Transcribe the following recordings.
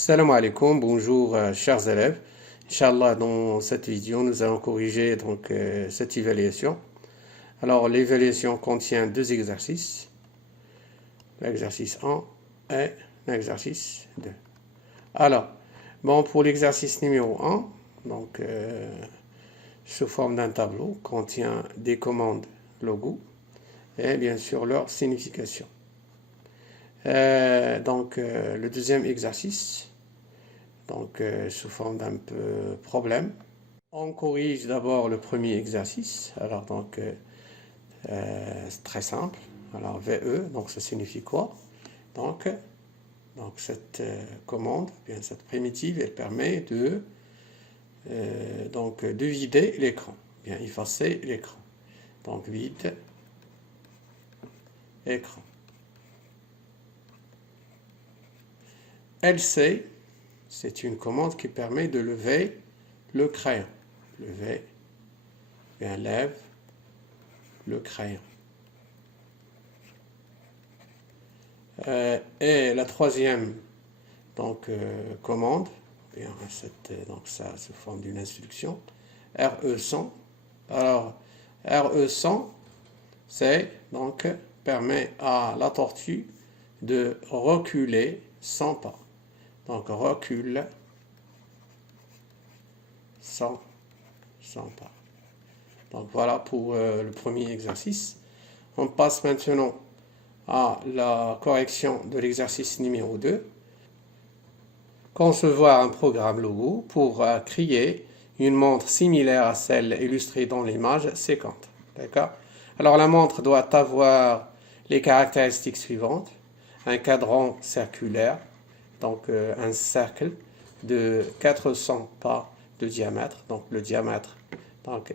Salam alaikum, bonjour chers élèves. Inch'Allah, dans cette vidéo, nous allons corriger cette évaluation. Alors, l'évaluation contient deux exercices, l'exercice 1 et l'exercice 2. Alors, pour l'exercice numéro 1, sous forme d'un tableau, contient des commandes logo et bien sûr leur signification. Le deuxième exercice, sous forme d'un peu problème. On corrige d'abord le premier exercice. Alors c'est très simple. Alors VE, donc ça signifie quoi? Donc cette commande, bien cette primitive, elle permet de vider l'écran, bien effacer l'écran. Donc vide écran. LC, c'est une commande qui permet de lever le crayon. Lever, bien lève le crayon. Et la troisième commande, bien ça se forme d'une instruction, RE100. Alors RE100, c'est permet à la tortue de reculer 100 pas. Donc recule 100 pas. Donc voilà pour le premier exercice. On passe maintenant à la correction de l'exercice numéro 2. Concevoir un programme logo pour créer une montre similaire à celle illustrée dans l'image séquente. D'accord? Alors la montre doit avoir les caractéristiques suivantes. Un cadran circulaire, un cercle de 400 pas de diamètre, donc le diamètre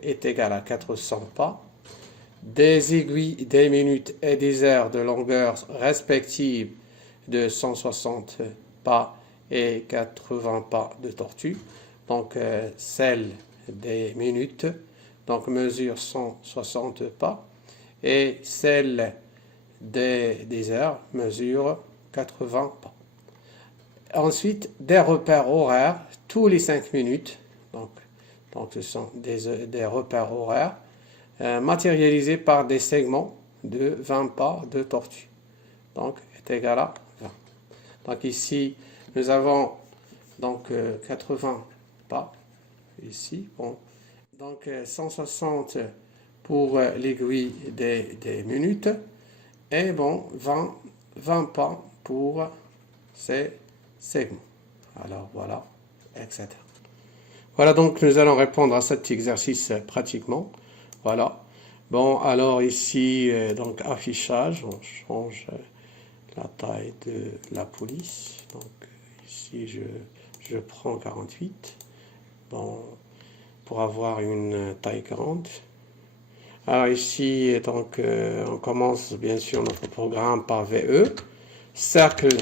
est égal à 400 pas, des aiguilles, des minutes et des heures de longueur respectives de 160 pas et 80 pas de tortue, celle des minutes mesure 160 pas et celle des heures mesure 80 pas. Ensuite, des repères horaires tous les 5 minutes. Ce sont des repères horaires matérialisés par des segments de 20 pas de tortue. Est égal à 20. Ici, nous avons 80 pas. Ici, 160 pour l'aiguille des minutes. Et 20 pas pour ces segments. Alors voilà, etc. Voilà, donc nous allons répondre à cet exercice pratiquement. Voilà. Alors ici, affichage, on change la taille de la police. Ici, je prends 48. Pour avoir une taille grande. Alors ici, on commence bien sûr notre programme par VE, cercle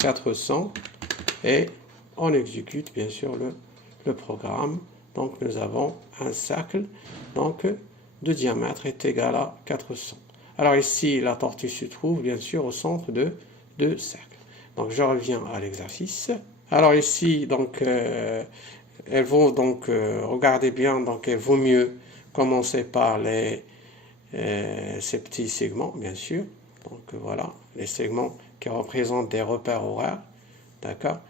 400, et on exécute bien sûr le programme. Nous avons un cercle de diamètre est égal à 400. Alors ici, la tortue se trouve bien sûr au centre de cercle. Je reviens à l'exercice. Alors ici, elles vont regardez bien, il vaut mieux commencer par ces petits segments, bien sûr. Voilà, les segments qui représentent des repères horaires. D'accord?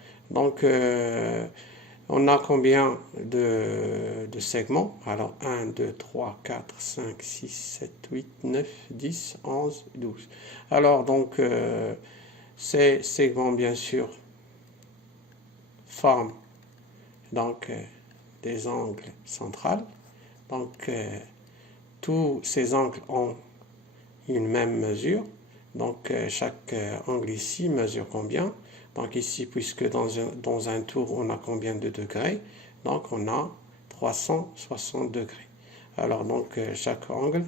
On a combien de segments? Alors, 1, 2, 3, 4, 5, 6, 7, 8, 9, 10, 11, 12. Alors, ces segments, bien sûr, forment des angles centrales. Tous ces angles ont une même mesure. Chaque angle ici mesure combien? Ici, puisque dans un tour, on a combien de degrés? On a 360 degrés. Alors, chaque angle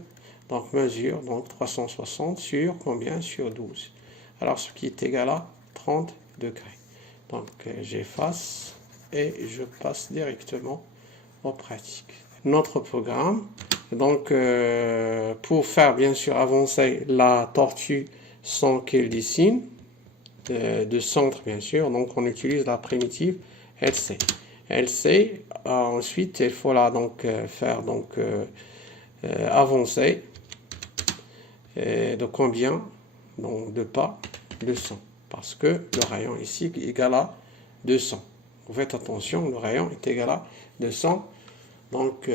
mesure 360 sur combien? Sur 12. Alors, ce qui est égal à 30 degrés. J'efface et je passe directement aux pratiques. Notre programme, pour faire bien sûr avancer la tortue sans qu'elle dessine, de centre, bien sûr. Donc, on utilise la primitive LC. LC, ensuite, il faut là donc faire donc avancer de combien? Donc, de pas 200. Parce que le rayon ici est égal à 200. Vous faites attention, le rayon est égal à 200. Donc,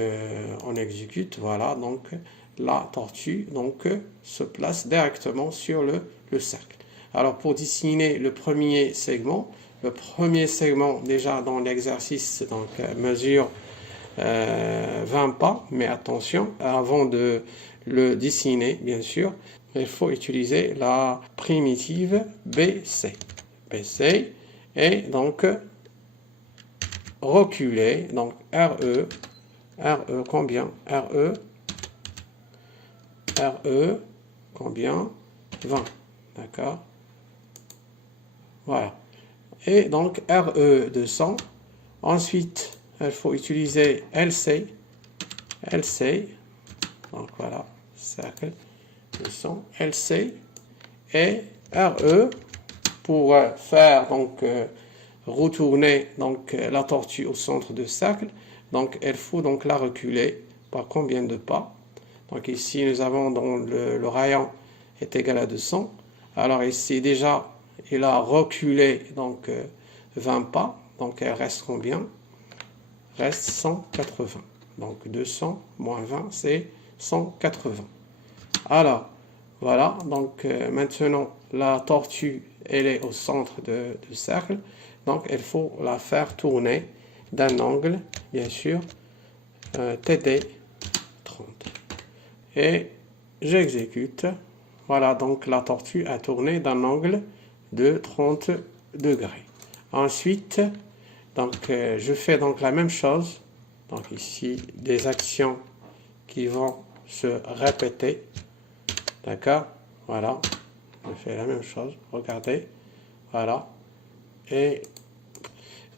on exécute, voilà, donc la tortue donc, se place directement sur le cercle. Alors, pour dessiner le premier segment, déjà dans l'exercice, donc mesure 20 pas, mais attention, avant de le dessiner, bien sûr, il faut utiliser la primitive BC. BC, et donc reculer, donc RE, combien? RE, combien? 20, d'accord? Voilà. Et donc RE 200. Ensuite, il faut utiliser LC. Donc voilà, cercle 200. LC et RE pour faire donc retourner donc la tortue au centre du cercle. Donc il faut donc la reculer par combien de pas? Donc ici nous avons donc le rayon est égal à 200. Alors ici déjà il a reculé donc 20 pas. Donc il reste combien? Reste 180. Donc 200 moins 20 c'est 180. Alors voilà, donc maintenant la tortue elle est au centre du cercle. Donc il faut la faire tourner d'un angle, bien sûr, TD 30. Et j'exécute. Voilà, donc la tortue a tourné d'un angle de 30 degrés. Ensuite, donc, je fais donc la même chose. Donc ici, des actions qui vont se répéter. D'accord? Voilà. Je fais la même chose. Regardez. Voilà. Et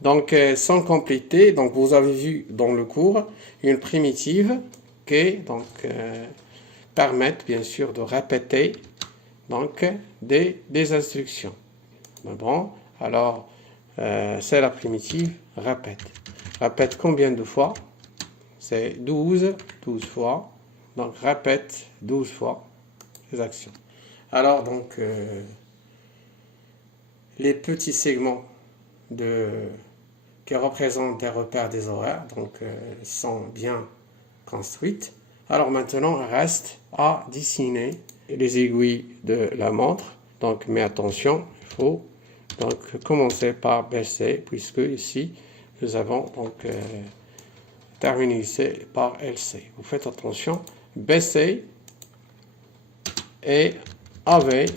donc, sans compléter, donc vous avez vu dans le cours une primitive qui donc permettent bien sûr de répéter donc des instructions. Bon, alors c'est la primitive répète. Répète combien de fois? C'est 12 fois. Donc répète 12 fois les actions. Alors donc les petits segments qui représentent des repères des horaires donc sont bien construites. Alors maintenant, il reste à dessiner les aiguilles de la montre. Donc, mais attention, il faut donc commencer par baisser, puisque ici, nous avons donc terminé ici par LC. Vous faites attention, baisser et avec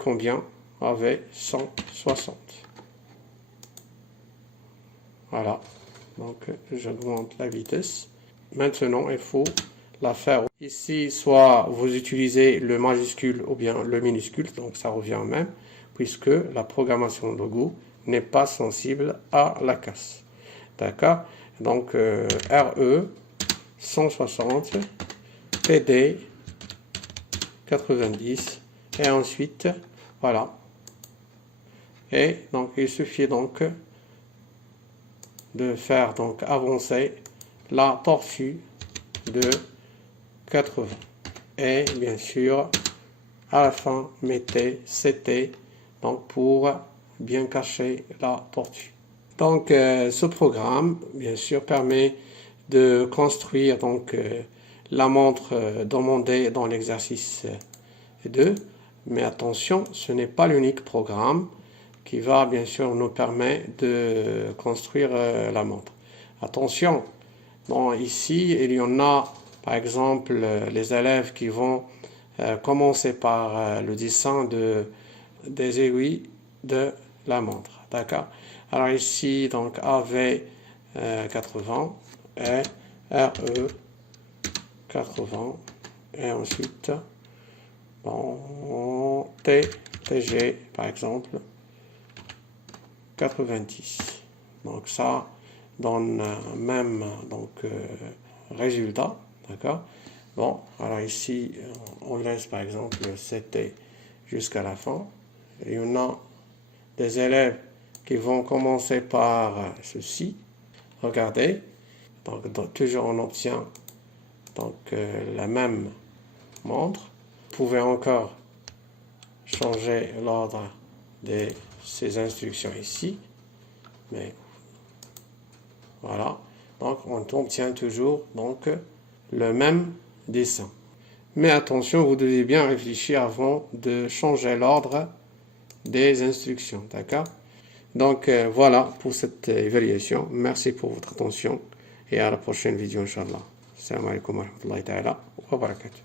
combien? Avec 160. Voilà, donc j'augmente la vitesse. Maintenant, il faut la faire. Ici, soit vous utilisez le majuscule ou bien le minuscule, donc ça revient au même, puisque la programmation de Go n'est pas sensible à la casse. D'accord? Donc, RE 160, PD 90, et ensuite, voilà. Et donc, il suffit donc de faire donc avancer la tortue de 80. Et bien sûr, à la fin, mettez CT donc pour bien cacher la tortue. Donc, ce programme, bien sûr, permet de construire donc la montre demandée dans l'exercice 2. Mais attention, ce n'est pas l'unique programme qui va bien sûr nous permettre de construire la montre. Attention, bon, ici, il y en a, par exemple, les élèves qui vont commencer par le dessin des aiguilles de la montre. D'accord? Alors ici, donc AV 80 et RE 80 et ensuite bon, TG par exemple 90. Donc ça donne même donc résultat, d'accord. Bon, alors ici on laisse par exemple CT jusqu'à la fin. Il y en a des élèves qui vont commencer par ceci. Regardez, donc toujours on obtient la même montre. Vous pouvez encore changer l'ordre de ces instructions ici, mais voilà, donc on obtient toujours le même dessin. Mais attention, vous devez bien réfléchir avant de changer l'ordre des instructions, d'accord? Donc voilà pour cette évaluation. Merci pour votre attention et à la prochaine vidéo, Inch'Allah. Assalamu alaikum wa rahmatullahi ta'ala wa barakatuh.